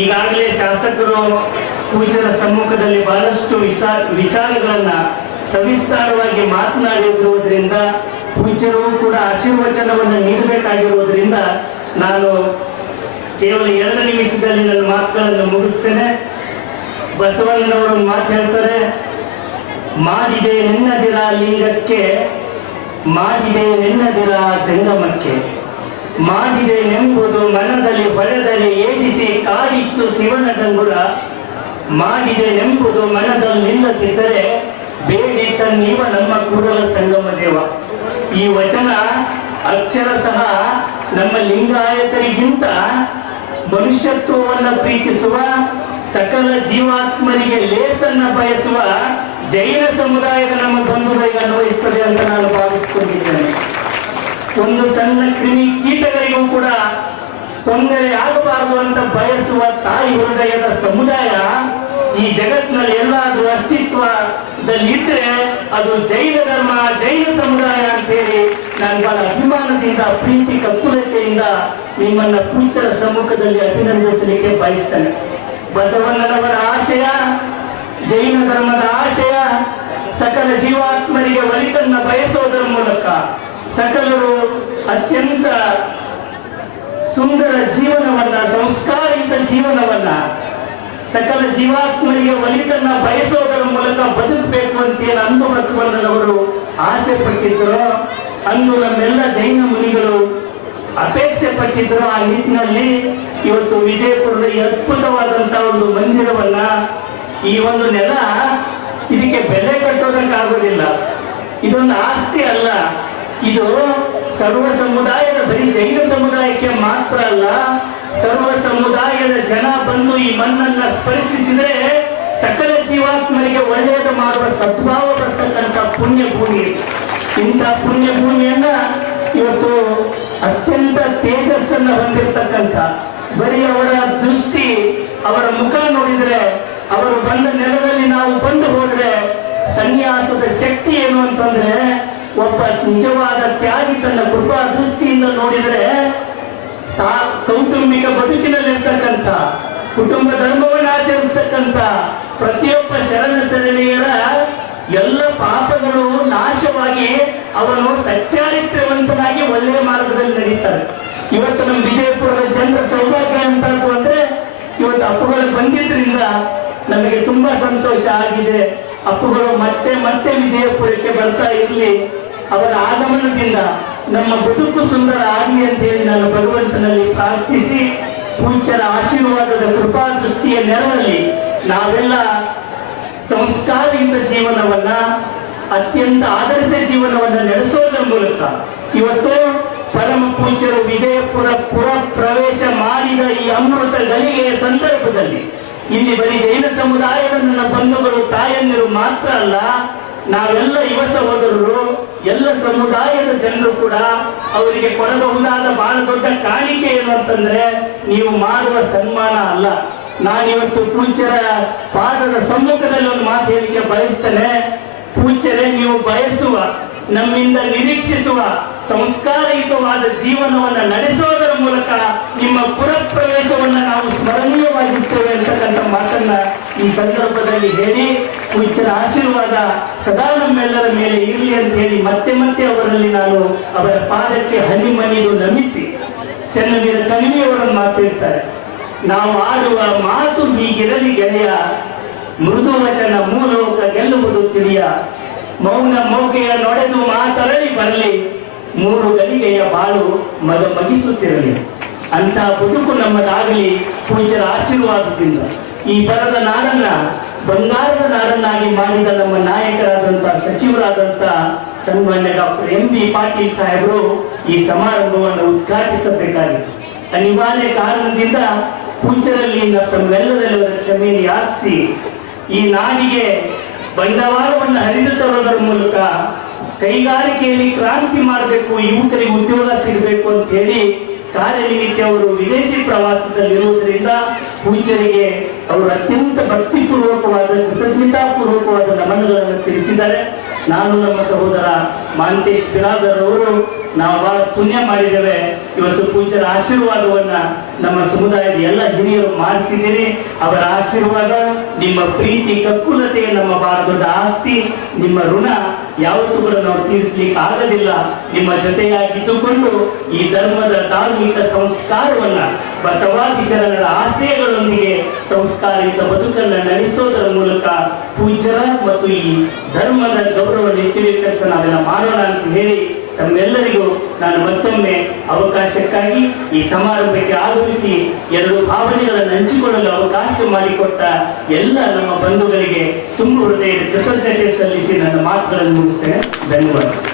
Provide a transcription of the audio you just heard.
ಈಗಾಗಲೇ ಶಾಸಕರು ಪೂಜ್ಯರ ಸಮ್ಮುಖದಲ್ಲಿ ಬಹಳಷ್ಟು ವಿಚಾರಗಳನ್ನ ಸವಿಸ್ತಾರವಾಗಿ ಮಾತನಾಡಿರುವುದರಿಂದ ಪೂಜ್ಯರು ಕೂಡ ಆಶೀರ್ವಚನವನ್ನು ನೀಡಬೇಕಾಗಿರುವುದರಿಂದ ನಾನು ಕೇವಲ 2 ನಿಮಿಷದಲ್ಲಿ ನನ್ನ ಮಾತುಗಳನ್ನು ಮುಗಿಸ್ತೇನೆ. ಬಸವಣ್ಣನವರು ಮಾತು ಹೇಳ್ತಾರೆ, ಮಾಡಿದೆ ನಿನ್ನದಿರ ಲಿಂಗಕ್ಕೆ, ಮಾಡಿದೆ ನಿನ್ನದಿರ ಜಂಗಮಕ್ಕೆ, ಮಾಡಿದೆ ನೆಂಬುದು ಮನದಲ್ಲಿ ಹೊಳೆದಲ್ಲಿ ಏದಿಸಿ ಕಾಡಿತ್ತು ಶಿವನ ಡಂಗುರ, ಮಾಡಿದೆ ನೆಂಬುದು ಮನದಲ್ಲಿ ನಿಲ್ಲದಿದ್ದರೆ ಬೇಡಿ ತನ್ನೀವ ನಮ್ಮ ಕೂಡಲ ಸಂಗಮ ದೇವ. ಈ ವಚನ ಅಕ್ಷರ ಸಹ ನಮ್ಮ ಲಿಂಗಾಯತರಿಗಿಂತ ಮನುಷ್ಯತ್ವವನ್ನು ಪ್ರೀತಿಸುವ, ಸಕಲ ಜೀವಾತ್ಮರಿಗೆ ಲೇಸನ್ನ ಬಯಸುವ ಜೈನ ಸಮುದಾಯದ ನಮ್ಮ ಬಂಧುಗಳಿಗೆ ಅನ್ವಯಿಸ್ತದೆ ಅಂತ ನಾನು ಭಾವಿಸಿಕೊಂಡಿದ್ದೇನೆ. ಒಂದು ಸಣ್ಣ ಕ್ರಿಮಿ ಕೀಟಗಳಿಗೂ ಕೂಡ ತೊಂದರೆ ಆಗಬಾರದು ಅಂತ ಬಯಸುವ ತಾಯಿ ಹೃದಯದ ಸಮುದಾಯ ಈ ಜಗತ್ತಿನಲ್ಲಿ ಎಲ್ಲಾದ್ರೂ ಅಸ್ತಿತ್ವದಲ್ಲಿದ್ರೆ ಅದು ಜೈನ ಧರ್ಮ, ಜೈನ ಸಮುದಾಯ ಅಂತ ಹೇಳಿ ನಾನು ಬಹಳ ಅಭಿಮಾನದಿಂದ, ಪ್ರೀತಿ ಕಕ್ಕುಲತೆಯಿಂದ ನಿಮ್ಮನ್ನ ಪೂಜ್ಯರ ಸಮ್ಮುಖದಲ್ಲಿ ಅಭಿನಂದಿಸಲಿಕ್ಕೆ ಬಯಸ್ತೇನೆ. ಬಸವಣ್ಣನವರ ಆಶಯ, ಜೈನ ಧರ್ಮದ ಆಶಯ, ಸಕಲ ಜೀವಾತ್ಮರಿಗೆ ಒಳಿತನ್ನ ಬಯಸೋದರ ಮೂಲಕ ಸಕಲರು ಅತ್ಯಂತ ಸುಂದರ ಜೀವನವನ್ನ, ಸಂಸ್ಕಾರಯುತ ಜೀವನವನ್ನ, ಸಕಲ ಜೀವಾತ್ಮರಿಗೆ ಒಳಿತನ್ನ ಬಯಸೋದರ ಮೂಲಕ ಬದುಕಬೇಕು ಅಂತೇಳಿ ಅಂದು ಬಸವಣ್ಣನವರು ಆಸೆ ಪಟ್ಟಿದ್ರು. ಅಂದು ನಮ್ಮೆಲ್ಲ ಜೈನ ಮುನಿಗಳು ಅಪೇಕ್ಷೆ ಪಟ್ಟಿದ್ರು. ಆ ನಿಟ್ಟಿನಲ್ಲಿ ಇವತ್ತು ವಿಜಯಪುರದ ಈ ಅದ್ಭುತವಾದಂತಹ ಒಂದು ಮಂದಿರವನ್ನ, ಈ ಒಂದು ನೆಲ, ಇದಕ್ಕೆ ಬೆಲೆ ಕಟ್ಟೋದಕ್ಕಾಗೋದಿಲ್ಲ. ಇದೊಂದು ಆಸ್ತಿ ಅಲ್ಲ, ಇದು ಸರ್ವ ಸಮುದಾಯದ, ಬರೀ ಜೈನ ಸಮುದಾಯಕ್ಕೆ ಮಾತ್ರ ಅಲ್ಲ, ಸರ್ವ ಸಮುದಾಯದ ಜನ ಬಂದು ಈ ಮಣ್ಣನ್ನ ಸ್ಪರ್ಶಿಸಿದ್ರೆ ಸಕಲ ಜೀವಾತ್ಮರಿಗೆ ಒಳ್ಳೆಯದು ಮಾಡುವ ಸದ್ಭಾವ ಬರ್ತಕ್ಕಂಥ ಪುಣ್ಯ ಭೂಮಿ. ಇಂಥ ಪುಣ್ಯ ಭೂಮಿಯನ್ನ ಇವತ್ತು ಅತ್ಯಂತ ತೇಜಸ್ಸನ್ನ ಹೊಂದಿರತಕ್ಕಂಥ, ಬರೀ ಅವರ ದೃಷ್ಟಿ, ಅವರ ಮುಖ ನೋಡಿದ್ರೆ, ಅವರು ಬಂದ ನೆಲದಲ್ಲಿ ನಾವು ಬಂದು ಹೋದ್ರೆ ಸನ್ಯಾಸದ ಶಕ್ತಿ ಏನು ಅಂತಂದ್ರೆ, ಒಬ್ಬ ನಿಜವಾದ ತ್ಯಾಗಿ ತನ್ನ ಕೃಪಾ ದೃಷ್ಟಿಯಿಂದ ನೋಡಿದ್ರೆ ಕೌಟುಂಬಿಕ ಬದುಕಿನಲ್ಲಿರ್ತಕ್ಕಂಥ, ಕುಟುಂಬ ಧರ್ಮವನ್ನು ಆಚರಿಸ್ತಕ್ಕಂಥ ಪ್ರತಿಯೊಬ್ಬ ಶರಣ ಶರಣೆಯರ ಎಲ್ಲ ಪಾಪಗಳು ನಾಶವಾಗಿ ಅವನು ಸಚ್ಚಾರಿತ್ರ್ಯವಂತನಾಗಿ ಒಳ್ಳೆಯ ಮಾರ್ಗದಲ್ಲಿ ನಡೀತಾರೆ. ಇವತ್ತು ನಮ್ಮ ವಿಜಯಪುರದ ಜನರ ಸೌಭಾಗ್ಯ ಅಂತ ಅಂದ್ರೆ ಇವತ್ತು ಅಪ್ಪುಗಳು ಬಂದಿದ್ರಿಂದ ನಮಗೆ ತುಂಬಾ ಸಂತೋಷ ಆಗಿದೆ. ಅಪ್ಪುಗಳು ಮತ್ತೆ ಮತ್ತೆ ವಿಜಯಪುರಕ್ಕೆ ಬರ್ತಾ ಇರಲಿ, ಅವರ ಆಗಮನದಿಂದ ನಮ್ಮ ಬದುಕು ಸುಂದರ ಆಗಲಿ ಅಂತ ಹೇಳಿ ನಾನು ಭಗವಂತನಲ್ಲಿ ಪ್ರಾರ್ಥಿಸಿ, ಪೂಜ್ಯರ ಆಶೀರ್ವಾದದ ಕೃಪಾ ದೃಷ್ಟಿಯ ನೆರವಲ್ಲಿ ನಾವೆಲ್ಲ ಸಂಸ್ಕಾರಯುತ ಜೀವನವನ್ನ, ಅತ್ಯಂತ ಆದರ್ಶ ಜೀವನವನ್ನ ನಡೆಸೋದರ ಮೂಲಕ ಇವತ್ತು ಪರಮ ಪೂಜ್ಯರು ವಿಜಯಪುರ ಪುರ ಪ್ರವೇಶ ಮಾಡಿದ ಈ ಅಮೃತ ಗಳಿಗೆಯ ಸಂದರ್ಭದಲ್ಲಿ ಇಲ್ಲಿ ಬರೀ ಜೈನ ಸಮುದಾಯದ ನನ್ನ ಬಂಧುಗಳು, ತಾಯಂದಿರು ಮಾತ್ರ ಅಲ್ಲ, ನಾವೆಲ್ಲ ಯುವ ಸಹೋದರರು, ಎಲ್ಲ ಸಮುದಾಯದ ಜನರು ಕೂಡ ಅವರಿಗೆ ಕೊಡಬಹುದಾದ ಬಹಳ ದೊಡ್ಡ ಕಾಣಿಕೆ ಏನು ಅಂತಂದ್ರೆ ನೀವು ಮಾಡುವ ಸನ್ಮಾನ ಅಲ್ಲ. ನಾನಿವತ್ತು ಪೂಜ್ಯರ ಪಾದದ ಸಮ್ಮುಖದಲ್ಲಿ ಒಂದು ಮಾತು ಹೇಳಿಕೆ ಬಯಸ್ತೇನೆ. ಪೂಜ್ಯರೇ, ನೀವು ಬಯಸುವ, ನಮ್ಮಿಂದ ನಿರೀಕ್ಷಿಸುವ ಸಂಸ್ಕಾರಯುತವಾದ ಜೀವನವನ್ನು ನಡೆಸೋದರ ಮೂಲಕ ನಿಮ್ಮ ಪುರಪ್ರವೇಶವನ್ನು ನಾವು ಸ್ಮರಣೀಯವಾಗಿಸ್ತೇವೆ ಅಂತಕ್ಕಂಥ ಮಾತನ್ನ ಈ ಸಂದರ್ಭದಲ್ಲಿ ಹೇಳಿ, ಪೂಜ್ಯರ ಆಶೀರ್ವಾದ ಸದಾ ನಮ್ಮೆಲ್ಲರ ಮೇಲೆ ಇರಲಿ ಅಂತ ಹೇಳಿ ಮತ್ತೆ ಮತ್ತೆ ಅವರಲ್ಲಿ ನಾನು ಅವರ ಪಾದಕ್ಕೆ ಹನಿಮನಿದು ನಮಿಸಿ, ಚನ್ನವೀರ ಕಣಿವೆಯವರನ್ನು ಮಾತಾಡ್ತಾರೆ, ನಾವು ಆಡುವ ಮಾತು ಹೀಗಿರಲಿ ಗೆಳೆಯ, ಮೃದು ವಚನ ಮೂಲೋಕ ಗೆಲ್ಲುವುದು ತಿಳಿಯ, ಮೌನ ಮೌಕೆಯ ನೊಡೆದು ಮಾತರಳಿ ಬರಲಿ, 3 ಗಳಿಗೆಯ ಬಾಳು ಮಗಿಸುತ್ತಿರಲಿ. ಅಂತ ಬದುಕು ನಮ್ಮದಾಗಲಿ ಪೂಜ್ಯರ ಆಶೀರ್ವಾದದಿಂದ. ಈ ಬರದ ನಾಡನ್ನ ಬಂಗಾರದ ನಾಡನ್ನಾಗಿ ಮಾಡಿದ ನಮ್ಮ ನಾಯಕರಾದಂತ, ಸಚಿವರಾದಂತ ಸನ್ಮಾನ್ಯ ಡಾಕ್ಟರ್ ಎಂ ಬಿ ಪಾಟೀಲ್ ಸಾಹೇಬರು ಈ ಸಮಾರಂಭವನ್ನು ಉದ್ಘಾಟಿಸಬೇಕಾಗಿತ್ತು. ಅನಿವಾರ್ಯ ಕಾರಣದಿಂದ ಪೂಜ್ಯರಲ್ಲಿ ತಮ್ಮೆಲ್ಲರೆಲ್ಲರ ಕ್ಷಮೆಯನ್ನು ಯಾಚಿಸಿ ಈ ನಾಡಿಗೆ ಬಂಡವಾಳವನ್ನು ಹರಿದು ತರೋದರ ಮೂಲಕ ಕೈಗಾರಿಕೆಯಲ್ಲಿ ಕ್ರಾಂತಿ ಮಾಡಬೇಕು, ಯುವಕರಿಗೆ ಉದ್ಯೋಗ ಸಿಗಬೇಕು ಅಂತ ಹೇಳಿ ಕಾರ್ಯನಿಮಿತ್ತ ಅವರು ವಿದೇಶಿ ಪ್ರವಾಸದಲ್ಲಿರುವುದರಿಂದ ಪೂಜ್ಯರಿಗೆ ಅವರು ಅತ್ಯಂತ ಭಕ್ತಿಪೂರ್ವಕವಾದ, ಕೃತಜ್ಞತಾಪೂರ್ವಕವಾದ ನಮನಗಳನ್ನು ತಿಳಿಸಿದ್ದಾರೆ. ನಾನು ನಮ್ಮ ಸಹೋದರ ಮಾಂತೇಶ್ ಬಿರಾದರ್ ಅವರು ನಾವು ಬಹಳ ಪುಣ್ಯ ಮಾಡಿದ್ದೇವೆ. ಇವತ್ತು ಪೂಜ್ಯರ ಆಶೀರ್ವಾದವನ್ನ ನಮ್ಮ ಸಮುದಾಯದ ಎಲ್ಲ ಹಿರಿಯರು ಮಾಡಿಸಿದ್ದೀರಿ. ಅವರ ಆಶೀರ್ವಾದ, ನಿಮ್ಮ ಪ್ರೀತಿ, ಕಕ್ಕುಲತೆ ನಮ್ಮ ಬಹಳ ದೊಡ್ಡ ಆಸ್ತಿ. ನಿಮ್ಮ ಋಣ ಯಾವತ್ತೂ ಕೂಡ ನಾವು ತೀರಿಸಲಿಕ್ಕೆ ಆಗೋದಿಲ್ಲ. ನಿಮ್ಮ ಜೊತೆಯಾಗಿದ್ದುಕೊಂಡು ಈ ಧರ್ಮದ ಧಾರ್ಮಿಕ ಸಂಸ್ಕಾರವನ್ನ ಬಸವಾದಿ ಶರಣರ ಆಶಯಗಳೊಂದಿಗೆ ಸಂಸ್ಕಾರಿತ ಬದುಕನ್ನು ನಡೆಸೋದರ ಮೂಲಕ ಪೂಜ್ಯರ ಮತ್ತು ಈ ಧರ್ಮದ ಗೌರವ ಎತ್ತಿನ ಕೆಲಸ ನಾವೆಲ್ಲ ಮಾಡೋಣ ಅಂತ ಹೇಳಿ ತಮ್ಮೆಲ್ಲರಿಗೂ ನಾನು ಮತ್ತೊಮ್ಮೆ ಅವಕಾಶಕ್ಕಾಗಿ ಈ ಸಮಾರಂಭಕ್ಕೆ ಆಗಮಿಸಿ ಎರಡು ಭಾವನೆಗಳನ್ನು ಹಂಚಿಕೊಳ್ಳಲು ಅವಕಾಶ ಮಾಡಿಕೊಟ್ಟ ಎಲ್ಲ ನಮ್ಮ ಬಂಧುಗಳಿಗೆ ತುಂಬ ಹೃದಯದ ಕೃತಜ್ಞತೆ ಸಲ್ಲಿಸಿ ನನ್ನ ಮಾತುಗಳನ್ನು ಮುಗಿಸ್ತೇನೆ. ಧನ್ಯವಾದ.